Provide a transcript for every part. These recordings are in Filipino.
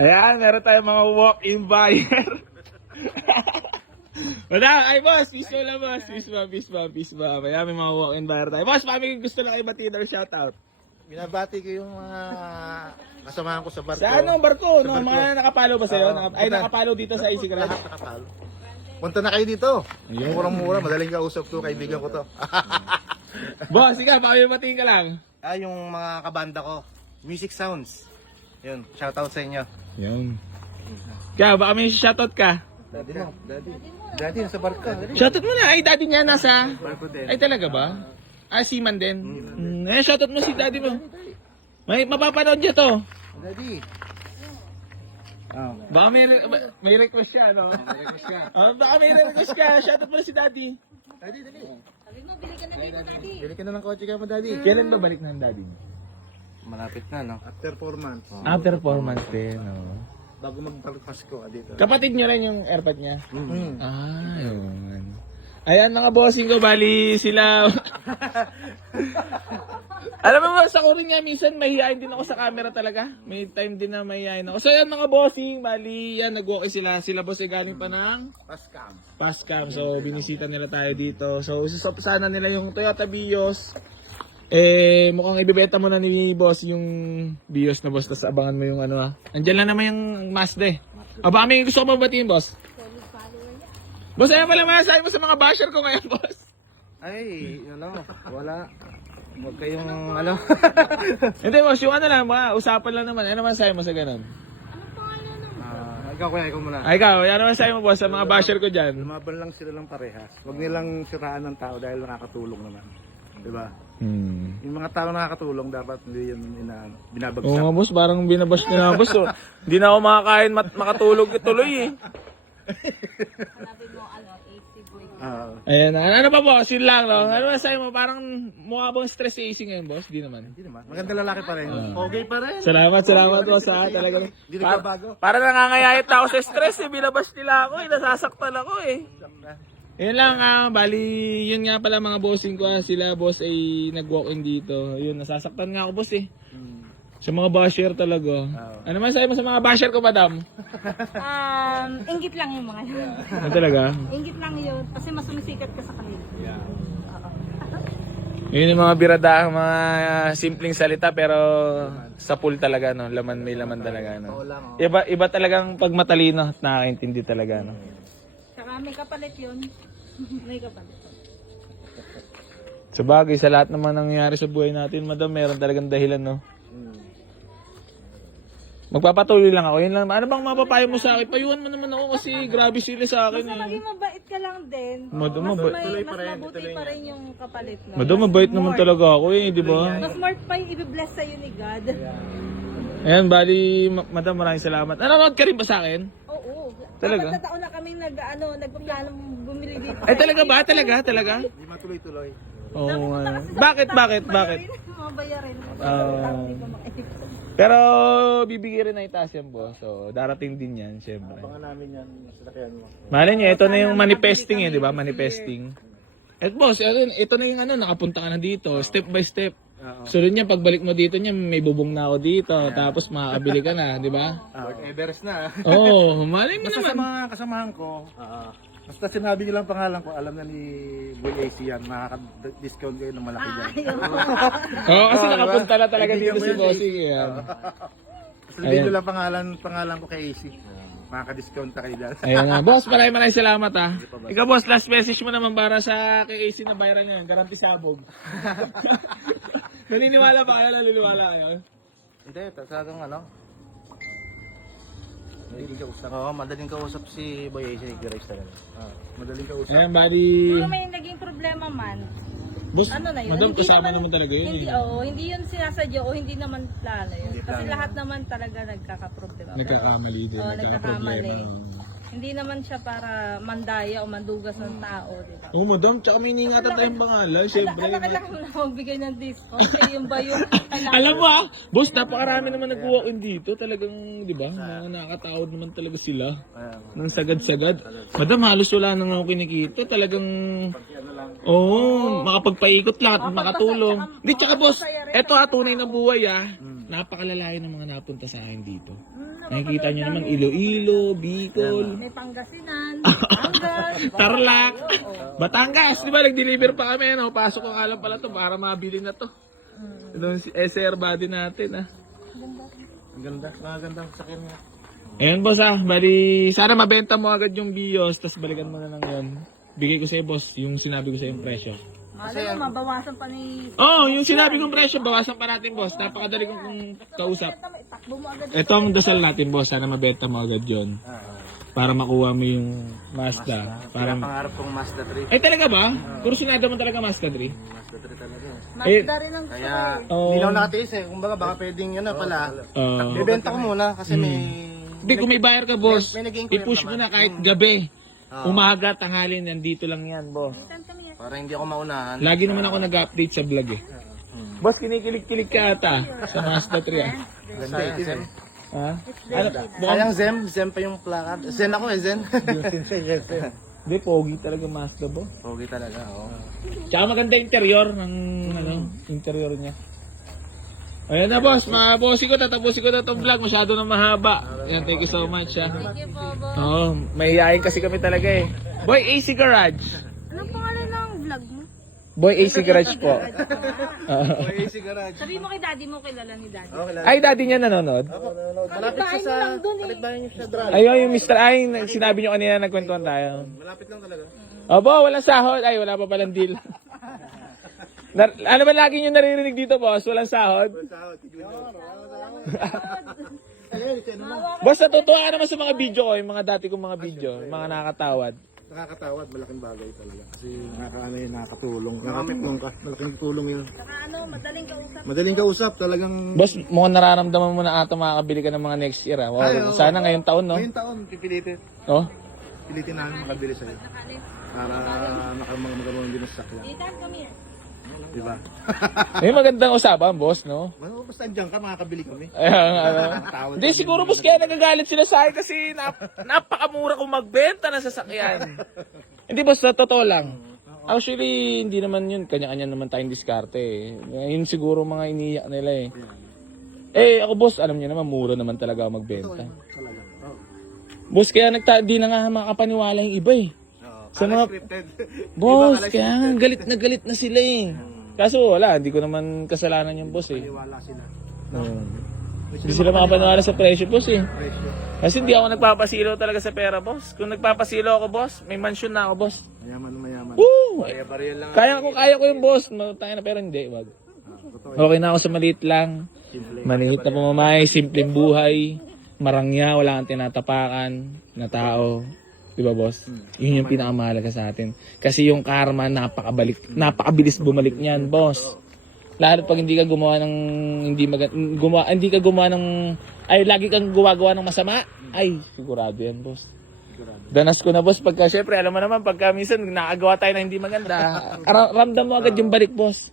Ayan, meron tayong mga walk-in buyer. Wala, ay boss, peace lang boss. Peace ba. Ayan, may mga walk-in buyer tayo. Boss, mami gusto lang ibati or shoutout. Binabati ko yung mga kasamahan ko sa barko. Sa anong barko? Sa No? barko. Mga nakapalo ba sa'yo? Oo. Ay, nakapalo dito sa Easy Crash? Lahat nakapalo. Punta na kayo dito. Ayun. Murang-mura, madaling kausap to, kaibigan ko to. Boss, ikaw, pakibatiin ka lang. Yung mga kabanda ko, Music Sounds. Yun, shoutout sa inyo. Yun. Kaya, baka may shoutout ka. Daddy, nasa barko. Shoutout mo na. Ay, daddy niya nasa... Barko din. Ay, talaga ba? Ah, seaman din. Eh, shoutout mo si daddy mo. May mapapanood niya to. Daddy. Baka may request siya, no? May request ka. Baka may request ka. Shoutout mo na si daddy. Daddy, dali. Sabi mo, bili ka na rin mo, daddy. Bili ka na ng kotse ka mo, Daddy. Kailan ba balik ng daddy? Malapit na, no? After 4 months. After 4 months din, no? Bago magpasko, dito. Kapatid niya rin yung airpod niya? Mm. Ah, yun. Ayan mga bossing ko, bali sila. Alam mo ba, sa ko rin nga, minsan mahihain din ako sa camera talaga. May time din na mahihain ako. So yan mga bossing, bali yan, nag-walk sila. Sila boss ay galing pa ng Pascam. Pascam. So binisita nila tayo dito. So sana nila yung Toyota Vios. Eh, mukhang ibibenta mo na ni boss yung Vios na boss. Tapos abangan mo yung ano ha. Andiyan lang naman yung Mazda eh. Aba, may gusto ko mabatiin boss. Boss, ayan pala masasabi mo sa mga basher ko ngayon, boss. Ay, wala. Huwag kayong, ano. Hindi, boss, yung ano lang, mga usapan lang naman. Ano masasabi mo sa ganun? Ikaw muna. Ay, ikaw, ano masasabi mo, boss, sa mga basher ko dyan? Lumaban lang sila lang parehas. Huwag nilang siraan ng tao dahil nakakatulong naman. Diba? Yung mga tao nakakatulong, dapat hindi yun binabagsak. Oo nga, boss, parang binabash nila, boss. Oh. Hindi na ako makakain, makatulog tuloy eh. Sabi mo, AC boy. Ayan, ano pa boss, yun lang, no? Ano masasabi mo, parang mukha bang stress si AC ngayon, boss? Di naman. Hindi naman. Maganda lalaki pa rin. Okay pa rin. Salamat boss ha, talaga. Hindi nagbabago. Para nangangayayat na ako sa stress eh, binabash nila ako eh, nasasaktan ako eh. Yun lang bali, yun nga pala mga bossing ko sila boss ay nag-walk-in dito. Yun, nasasaktan nga ako boss eh. Sa mga basher talaga. Ano man sabi mo sa mga basher ko, madam? Inggit lang yung mga yun. Ano talaga? Inggit lang yun. Kasi mas sumisikat ka sa kanila. Yun yung mga birada, mga simpleng salita pero sa pool talaga no, may laman talaga no. Iba talagang pag matalino, nakakaintindi talaga no. Saka may kapalit yun. May kapalit. Sa bagay, sa lahat naman nangyayari sa buhay natin, madam, meron talagang dahilan no. Magpapatuloy lang ako. Yun lang. Ano bang mapapayo mo sa akin? Payuhan mo naman ako kasi grabe sila sa akin Basta eh. maging mabait ka lang din. Madam, mas mabait. mabuti pa rin yung kapalit. No? Madam, mabait naman talaga ako eh, di ba? Mas more pa yung i-bless sa'yo ni God. Ayan, bali, madam, maraming salamat. Nanonood ka rin ba sa akin? Oo. Talaga? Dapat na taon na kaming nagpaplanong bumili dito. Ay, talaga ba? Talaga? Hindi matuloy-tuloy. Oo. Punta kasi sa Bakit? bayarin, mga bayarin. Hindi pa makaipon. Pero, bibigyan rin na itaas yan, boss. So, darating din yan, syempre. Abangan namin yan sa lakyan mo. Malay niyo, ito na yung manifesting eh, di ba? Manifesting. At boss, ito na yung ano, nakapunta ka na dito, step by step. Sunod niya, pagbalik mo dito niya, may bubong na ako dito, tapos makakabili ka na, di ba? Everest na. Oo, malay mo Basta sa naman. mga kasamahan ko, basta sinabi niyo lang pangalan ko, alam na ni Boy AC yan, makaka-discount kayo ng malaki dyan. Oo, kasi nakapunta na talaga Kaibigan dito mo si yan, Bossing. Yan. Sabihin niyo lang pangalan ko kay AC. Makaka-discount kayo dyan. Ayun nga. Boss, maraming salamat ha. Ikaw boss, last message mo naman para sa kay AC na bayaran niya. Garanti sabog. Naniniwala ba kayo? Naniniwala kayo? Hindi, talagang ano. Madaling kausap si Boy AC, Grace talaga. Madaling kausap. Ayan, buddy. Kung may naging problema man, Boss, ano na yun? madam, Hindi kasama naman talaga yun Hindi, eh. hindi yun sinasadya o hindi naman plano yun. Hindi Kasi plano. lahat naman talaga nagkakaproblema. Nagkakamali din. Oo, nagkakamali. Nagkakaproblema. Hindi naman siya para mandaya o mandugas ng tao, di ba? Oo, madam. Tsaka may iningatan tayong pangalan. Siyempre. Alak mo na magbigay ng discount. Kasi yung ba yung... Alam mo boss, napakarami naman nag-walk-in dito. Talagang, di ba? Mga nakakataod naman talaga sila. Nang sagad-sagad. Madam, halos wala nang ako kinikita. Talagang, makapagpaikot lang at makatulong. Di, tsaka boss, eto tunay na buhay napakalalayo ng mga napunta sa akin dito. Nakikita nyo naman, Iloilo, Bicol, May Pangasinan, Batangas, Tarlac, Batangas. Di ba nag-deliver pa kami, no? Pasok ko alam pala to para mabili na to. Doon si SR body natin, ah. Ang ganda. Maganda sa sakyan niya. Ayan boss bali sana mabenta mo agad yung BIOS, tapos balikan mo na lang yun. Bigay ko sa'yo boss, yung sinabi ko sa'yo yung presyo. Alam mo, mabawasan pa ni... Yung sinabi kong presyo, bawasan pa natin boss. Napakadali kong kausap. Takbo mo agad. Ito ang dasal natin boss, sana mabenta mo agad yun. Para makuha mo yung Mazda. Para Para... pangarap kong Mazda 3. Ay talaga ba? Kursunado mo talaga Mazda 3? Mazda 3 talaga. Mazda rin ang Kaya, Oo. hindi lang nakatiis eh. Kumbaga baka pwedeng yun na pala. Bibenta ko muna kasi may... Hindi, kung may buyer ka boss, May nag-inquire i-push mo naman. na kahit gabi. Umaga, tanghali, nandito lang yan boss. Para hindi ako maunahan. Lagi naman ako nag-update sa vlog eh. Boss, kinikilig-kilig ka ata sa Mazda 3 ah. Sayang, Zem. Ha? Ano, mukhang Sayang Zem. Zem pa yung plaka. Zen ako eh, Zen. Hindi, pogi talaga Mazda boss. Pogi talaga, oo. Tsaka maganda interior ng interior niya. Ayan na boss, mga bossy ko, tatapusin ko na itong vlog, masyado na mahaba. Ayan, thank you so much ha. Thank you po, boss. Oo, mahihayin kasi kami talaga eh. Boy AC Garage. Anong pangalan ng vlog mo? Boy AC Garage po. Okay, garage. Sabi mo kay daddy mo, kilala ni daddy. Okay lang. Ay, daddy niya nanonood. Malapit siya sa... Kapitbahay niyo siya. Ayun, yung Mr. Ay, sinabi niyo kanina, nagkwentuhan tayo. Malapit lang talaga. Obo, walang sahod. Ay, wala pa palang deal. Ano ba lagi niyo naririnig dito, boss? Walang sahod? Boss, natutuwa ka naman sa mga video ko, yung mga dati kong mga video, yung mga nakakatawad. Nakakatawad, malaking bagay talaga. Kasi nakakatulong. Nakakatulong ka. Malaking tulong yun. Saka ano, madaling kausap. Madaling kausap, talagang... Boss, mukhang nararamdaman mo na ata makakabili ka ng mga next year. Ah. Wow, Ay, oo. sana ngayong taon, no? Ngayong taon, pipilitin. Oh? Pilitin namin makabili sa'yo. Para magkaroon din ng sakyan. Anytime kami. Diba? May magandang usapan, boss, no? Well, basta andyan ka, makakabili kami. Ayun, Hindi, siguro boss kaya nagagalit sila sa akin kasi napakamura kong magbenta ng sasakyan. Hindi boss, sa totoo lang. Actually, hindi naman yun. Kanya-kanya naman tayong diskarte eh. Yun siguro mga iniiyak nila eh. Eh, ako boss, alam niyo naman, mura naman talaga ako magbenta. Talaga. Oh. Boss, kaya di na nga makapaniwala yung iba eh. Sa mga, Scripted. boss, kaya nga, galit na sila eh. Kaso wala, hindi ko naman kasalanan yung boss eh. Wala sila. Hindi sila makapaniwala sa presyo, boss eh. Presyo. Kasi hindi ako nagpapasilo talaga sa pera, boss. Kung nagpapasilo ako, boss, may mansion na ako, boss. Mayaman na mayaman. Woo! Barya lang. Kaya ko yung boss. Tayo na, pero hindi, wag. Totoo. Okay na ako sa maliit lang. Simple. Maliit na pamamahay, simpleng buhay. Marangya, wala kang tinatapakan na tao. Diba, boss? Yun yung pinakamahalaga sa atin. Kasi yung karma, napakabilis bumalik niyan, boss. Lalo pag hindi ka gumawa ng lagi kang gumagawa ng masama, ay sigurado yan, boss. Danas ko na, boss, pagka syempre alam mo naman pagka minsan nakagawa tayo na hindi maganda, ramdam mo agad yung balik, boss.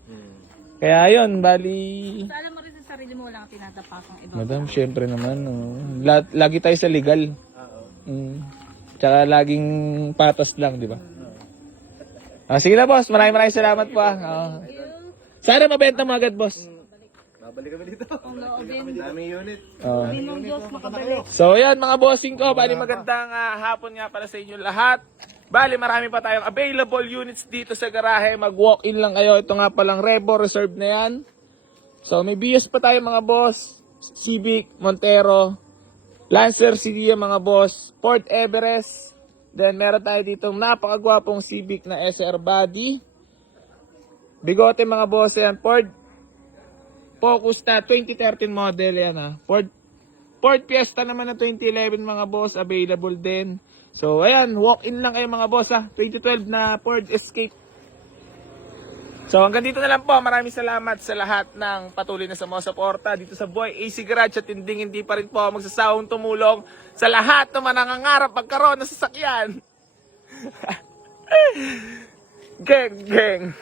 Kaya yun, bali Basta alam mo rin sa sarili mo, wala kang tinatapakang iba. madam, syempre naman, lagi tayo sa legal. Tsaka laging patas lang, di ba? Sige na, boss, maraming salamat po. Sana mabenta mo agad, boss. Babalik kami dito. Kung loobin, Daming unit. din ng Diyos makabalik. So yan mga bossing ko, bali magandang hapon nga para sa inyo lahat. Bali marami pa tayong available units dito sa garahe, mag-walk-in lang kayo. Ito nga palang Revo, reserve na yan. So may BIOS pa tayo mga boss, Civic, Montero, Lancer CDM mga boss, Ford Everest. Then meron tayo ditong napakagwapong Civic na SR body. Bigote mga boss yan, Ford Focus na 2013 model yan ha. Ford Fiesta naman na 2011 mga boss, available din. So ayan, walk-in lang kayo mga boss ha. 2012 na Ford Escape. So hanggang dito na lang po. Maraming salamat sa lahat ng patuloy na sumusuporta dito sa Boy AC Garage at hindi pa rin po magsasawang tumulong sa lahat ng manangangarap pagkaroon ng sasakyan. Geng.